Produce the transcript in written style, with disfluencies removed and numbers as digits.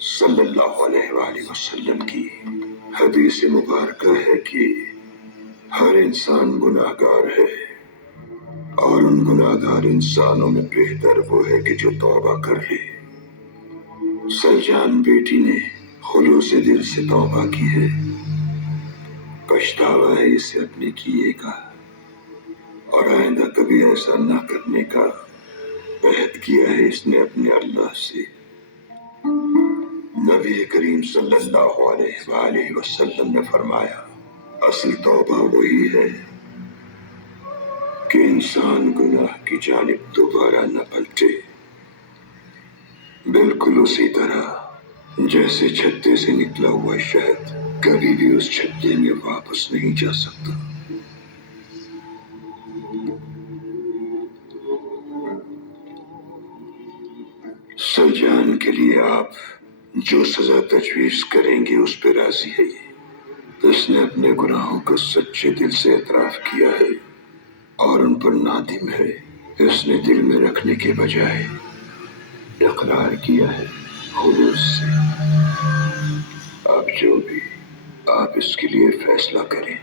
صلی اللہ علیہ وآلہ وسلم کی حدیث مبارکہ ہے کہ ہر انسان گناہگار ہے، اور ان گناہگار انسانوں میں بہتر وہ ہے کہ جو توبہ کر لے۔ سلجان بیٹی نے خلوص دل سے توبہ کی ہے، پچھتاوا ہے اسے اپنے کیے کا، اور آئندہ کبھی ایسا نہ کرنے کا عہد کیا ہے اس نے اپنے اللہ سے۔ نبی کریم صلی اللہ علیہ وآلہ وسلم نے فرمایا، اصل توبہ وہی ہے کہ انسان گناہ کی جانب دوبارہ نہ پلٹے، بالکل اسی طرح جیسے چھتے سے نکلا ہوا شہد کبھی بھی اس چھتے میں واپس نہیں جا سکتا۔ سلجان کے لیے آپ جو سزا تجویز کریں گے اس پہ راضی ہے یہ۔ اس نے اپنے گناہوں کا سچے دل سے اعتراف کیا ہے اور ان پر نادم ہے۔ اس نے دل میں رکھنے کے بجائے اقرار کیا ہے خلوص سے۔ اب جو بھی آپ اس کے لیے فیصلہ کریں۔